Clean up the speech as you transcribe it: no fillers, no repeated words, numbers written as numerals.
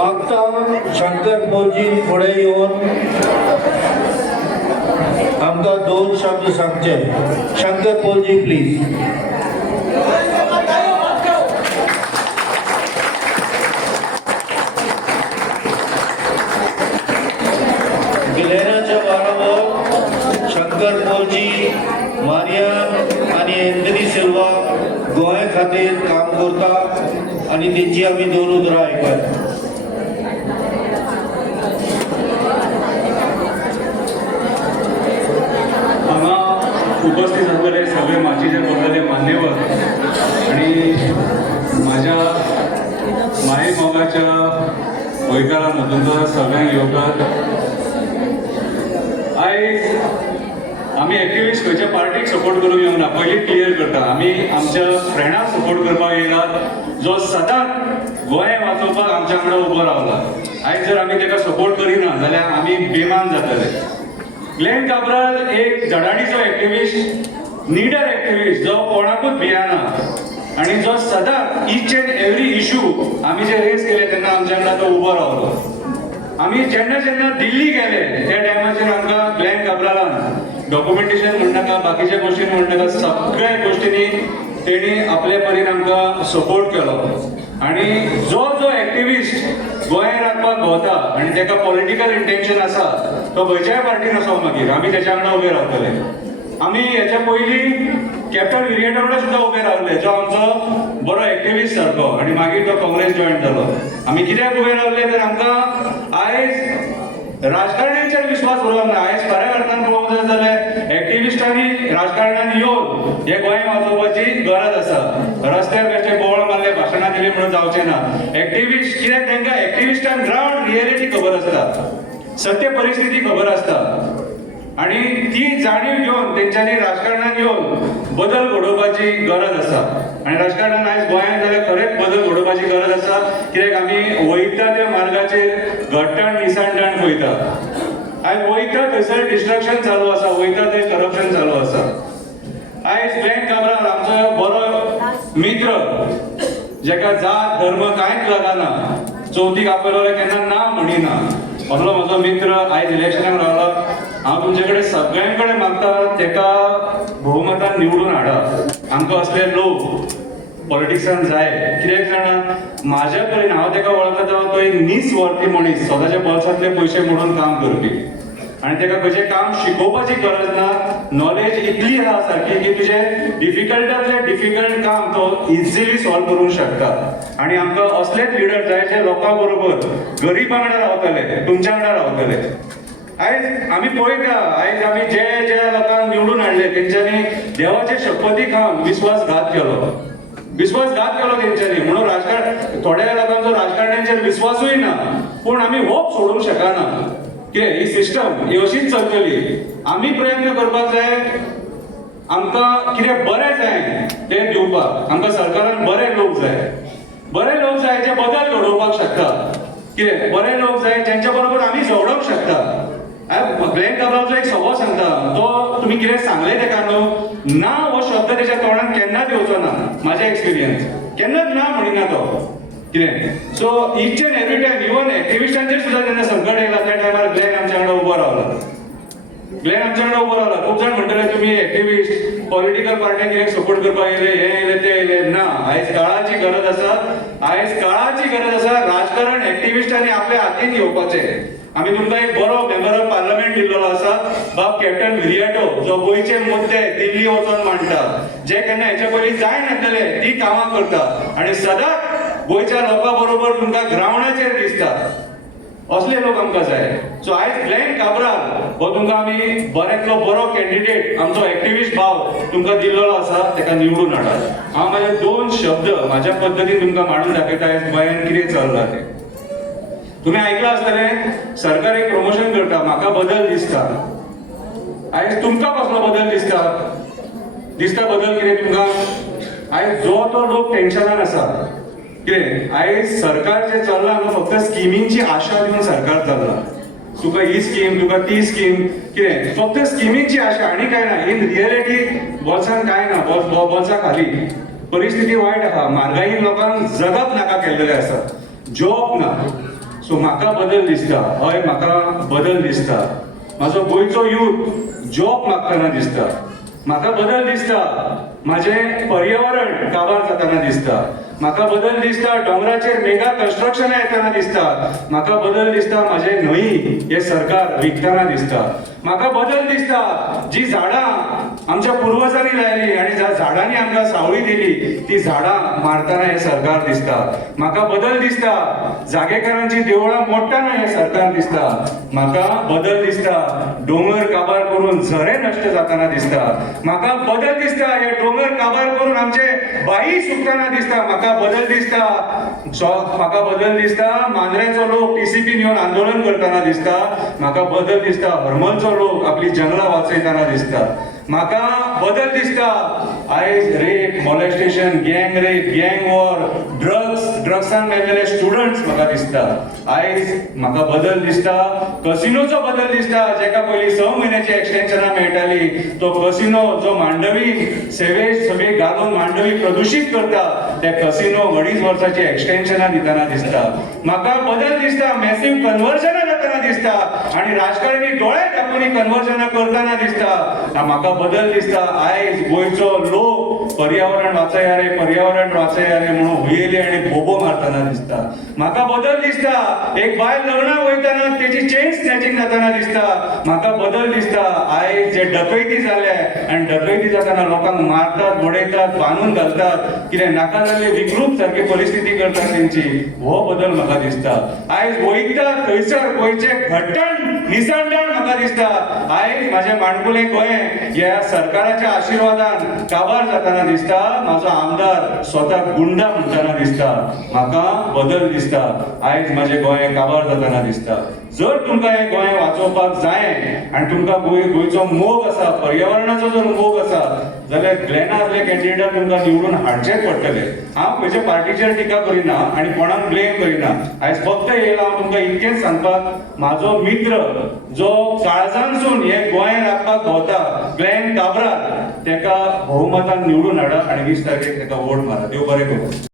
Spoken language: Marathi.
आता शंकर मोजी फुडें येवन आमकां दोन शब्द सांगचे. शंकर पोलजी प्लीज. गिलेनाच्या बारावर शंकर पोलजी, मारियान आणि एंथनी सिल्वा गोंय खातीर काम करता आणि तेंची आमी दोन उतरां आयकल्या. हांगा उपस्थित आसलेले सगळे माचयेचे पडलेले मान्यवर आणि माझ्या माय मोगाच्या गोंयकारांमधून सगळ्यांक येवकार. आयज आमी एक्टिविस्ट खंयच्या पार्टीक सपोर्ट करूंक येवंक ना. पयलीं क्लियर करता, आमी आमच्या फ्रेंडाक सपोर्ट करपाक येयलात जो सदांच गोंय वाचोवपाक आमच्या वांगडा उबो रावला. आयज जर आमी ताका सपोर्ट करिना जाल्यार आमी बेमान जातले. ग्लेन काब्राल एक धडाडीचो एक्टिविस्ट, निडर एक्टिविस्ट जो कोणाकूच भियाना आणि जो सदांच ईच एंड एवरी इशू आमी जे रेज केले तेन्ना आमच्या वांगडा तो उबो रावलो. आमी जेन्ना जेन्ना दिल्ली गेले त्या टायमाचेर आमकां ग्लेन काब्रालान डॉक्युमेंटेशन म्हणनाका, बाकीच्या गोष्टी म्हणनाका, सगळ्या गोष्टींनी तेणी आपले परीन आमकां सपोर्ट केलो. आणि जो जो एक्टिविस्ट गोंयांत रावपाक भोंवता आनी ताका पॉलिटिकल इंटेन्शन आसा तो खंयच्याय पार्टीन आसो मागीर आमी तेच्या वांगडा उबे रावतले. आमी हेच्या पयलीं कॅप्टन विरियटो वांगडा सुद्दां उबे रावले जो आमचो बरो एक्टिविस्ट सारको आनी मागीर तो काँग्रेस जॉयन जालो. आमी कित्याक उबे रावले तर आमकां आयज राजकारण्यांचेर विश्वास उरप ना. आयज खऱ्या अर्थान पळोवंक जाय जाल्यार एक्टिविस्टांनी राजकारणान येवन हे गोंय वाचोवपाची गरज आसा. रस्त्यार बेश्टे बोवाळ मारले, भाशणां दिली म्हणून जावचें ना. एक्टिविस्ट कित्याक तांकां एक्टिविस्टांक ग्रावंड रियलिटी खबर आसता, सत्य परिस्थिती खबर आसता आणि ती जाणीव घेवन तेंच्यांनी राजकारणान येवन बदल घडोवपाची गरज आसा. आणि राजकारणान आयज गोंयांत जाल्यार खरेंच बदल घडोवपाची गरज आसा. कित्याक आमी वयता त्या मार्गाचेर घट्टण निसांडण पळयता. आयज वयता थंयसर डिस्ट्रक्शन चालू आसा, वयता थंय करप्शन चालू आसा. आयज ग्लेन काब्राल आमचो बरो मित्र, जेका जात धर्म कांयच लागना, चवथीक आपयलो केन्ना ना म्हणिना, असलो म्हजो मित्र आयज इलेक्शनाक रावला. हांव तुमचे कडेन सगळ्यां कडेन मागता तेका भोवमतान निवडून हाडा. आमकां असले लोक पॉलिटिक्सान जाय. कित्याक जाणा, म्हाज्या परीन हांव तेका वळखता तो एक निस्वार्थी मनीस, स्वताचे बॉल्सांतले पयशे मोडून काम करपी आनी तेका खंयचें काम शिकोवपाची गरज ना. नॉलेज इतली आहा सारकी की तुजें डिफिकल्टांतले डिफिकल्ट काम तो इजिली सॉल्व करूंक शकता. आनी आमकां असलेच लिडर जाय जे लोकां बरोबर गरीबा वांगडा रावतले, तुमच्या वांगडा रावतले. आयज आमी पळयता, आयज आमी जे जे लोकांक निवडून हाडले तेंच्यांनी देवाचे शपथी खावन विश्वासघात केलो. विश्वासघात केलो तेंच्यांनी म्हणून राजकारण थोड्या लोकांचो राजकारण्यांचेर विश्वासूय ना. पूण आमी होप सोडूंक शकना. कितें ही सिस्टम ही अशीच चलतली. आमी प्रयत्न करपाक जाय, आमकां कितें बरें जाय तें दिवपाक. आमकां सरकारान बरे लोक जाय, बरे लोक जाय जे बदल घडोवपाक शकता. कितें बरे लोक जाय जेंच्या बरोबर आमी जोडूंक शकता. ग्लेन काब्रालचो एक सवो सांगता, तो तुमी कितें सांगलें तेका न्हू, ना हो शब्द तेच्या तोंडान केन्नाच येवचो ना. म्हाजे एक्सपिरियन्स केन्नाच ना म्हणिना तो. कितें so each and every time even एक्टिविस्टांचेर सुद्दां जेन्ना संकट येयला त्या टायमार ग्लेन आमच्या वांगडा उबो रावला. ग्लेन आमच्या वांगडा उबो रावला. खूब जाण म्हणटले तुमी एक्टिविस्ट पॉलिटिकल पार्ट्यांक कितें सपोर्ट करपाक येयले, हे येयले ते येयले. ना, आयज काळाची गरज आसा. आयज काळाची गरज आसा. राजकारण एक्टिविस्टांनी आपल्या हातीन घेवपाचें. आमी तुमकां एक बरो मेंबर ऑफ पार्लमेंट दिल्लो आसा, बाब कॅप्टन विरियटो, जो गोंयचे मुद्दे दिल्ली वचून मांडटा, जे केन्ना हेचे पयलीं जाय नासलेले ती कामां करता आनी सदांच गोंयच्या लोकां बरोबर तुमकां ग्रावंडाचेर दिसता. असले लोक आमकां जाय. सो आयज ग्लेन काब्राल हो तुमकां आमी बऱ्यांतलो बरो कॅन्डिडेट, आमचो एक्टिविस्ट भाव तुमकां दिल्लो आसा, तेका निवडून हाडा. हांव म्हाजे दोन शब्द म्हाज्या पद्दतीन तुमकां मांडून दाखयता आयज गोंयांत कितें चल्लां तें. तुम्ही ऐकलं आसतलें सरकार एक प्रमोशन करता, म्हाका बदल दिसता. आयज तुमकां कसलो बदल दिसता? दिसता बदल कितें तुमकां? आयज जो तो लोक टेन्शनान आसा. कितें आयज सरकार जे चल्ला न्हू, फक्त स्किमींची आशा दिवन सरकार चल्ला. तुका ही स्कीम, तुका ती स्कीम, कितें फक्त स्किमींची आशा आनी काय ना. इन रियलिटी बॉल्सान काय ना, बॉल्सा खाली. परिस्थिती वायट आहा, म्हारगायेन लोकांक जगप नाका केल्लेले आसा, जॉब ना. सो म्हाका बदल दिसता, हय म्हाका बदल दिसता. म्हाजो गोंयचो यूथ जॉब मागतना दिसता. म्हाका बदल दिसता, माझे पर्यावरण काबार जाताना दिसता. म्हाका बदल दिसता, डोंगराचेर मेगा कन्स्ट्रक्शन येताना दिसता. म्हाका बदल दिसता, माझे न्हंय हे सरकार विकताना दिसता. म्हाका बदल दिसता, जी झाडां आमच्या पुर्वजांनी लायली आणि ज्या झाडांनी आमकां सावळी दिली ती झाडां मारताना हे सरकार दिसता. म्हाका बदल दिसता, जागेकारांची देवळां मोडटाना हे सरकार दिसता. म्हाका बदल दिसता, डोंगर काबार करून झरे नश्ट जाताना दिसता. म्हाका बदल दिसता, हे डोंगर काबार करून आमचे बाई सुकताना दिसता. म्हाका बदल दिसता, म्हाका बदल दिसता, मांद्रेचो लोक टीसीपी येवन आंदोलन करताना दिसता. म्हाका बदल दिसता, हरमलचो लोक आपली जंगलां वाचयताना दिसता. म्हाका बदल दिसता, आयज रेप, मॉलेस्टेशन, गँग रेप, गँग वॉर, ड्रग्सान मेल्लेले स्टुडंट्स म्हाका दिसता. आयज म्हाका बदल दिसता, कसिनोचो बदल दिसता. जेका पयलीं 6 म्हयन्याची एक्सटेन्शनां मेळटाली, तो कसिनो जो मांडवी सेवेज सगळी घालून मांडवी प्रदूषित करता, त्या कसिनो 2.5 वर्साची एक्सटेन्शनां दिताना दिसता. म्हाका बदल दिसता, मॅसिव कन्वर्जनां जाताना दिसता आणि राजकारणी दोळे धांपून कन्वर्जनां करताना दिसता. म्हाका बदल दिसता, आयज गोंयचो लोक पर्यावरण वाचया रे म्हणून हुयेली आणि बोबो मारताना दिसता. म्हाका बदल दिसता, एक बायल लग्नाक वयताना तेजी चेन स्नॅचिंग जाताना दिसता. म्हाका बदल दिसता, आयज जे डकैती जाले आणि डकैती जाताना लोकांक मारतात, बडयतात, बांदून घालतात, कितें नाका जाल्ले विकृत सारखी परिस्थिती करतात तेंची, हो बदल म्हाका दिसता. आयज वयता थंयसर गोंयचे घट्टण निसंडण म्हाका दिसता. आयज म्हाजे माणकुलें गोंय ह्या सरकाराच्या आशिर्वादान काबार जाताना दिसता. म्हाजो आमदार स्वता गुंडा म्हणटाना दिसता. म्हाका बदल दिसता, आयज म्हाजे गोंय काबार जाताना दिसता. जर तुमकां हे गोंय वाचोवपाक जाय आनी तुमकां गोंयचो मोग आसा, पर्यावरणाचो जर मोग आसा, जाल्यार ग्लेनार्ले कॅन्डिडेटाक तुमकां निवडून हाडचेच पडटले. हांव खंयच्या पार्टीचेर टिका करिना आनी कोणाक ब्लेम करिना. आयज फक्त येयला हांव तुमकां इतकेंच सांगपाक, म्हाजो मित्र जो काळजानसून हे गोंय लागपाक भोंवता, ग्लेन काब्राल, तेका भोवमतान निवडून हाडा आणि 20 तारखेक तेका वोट मारा. देव बरें करूं.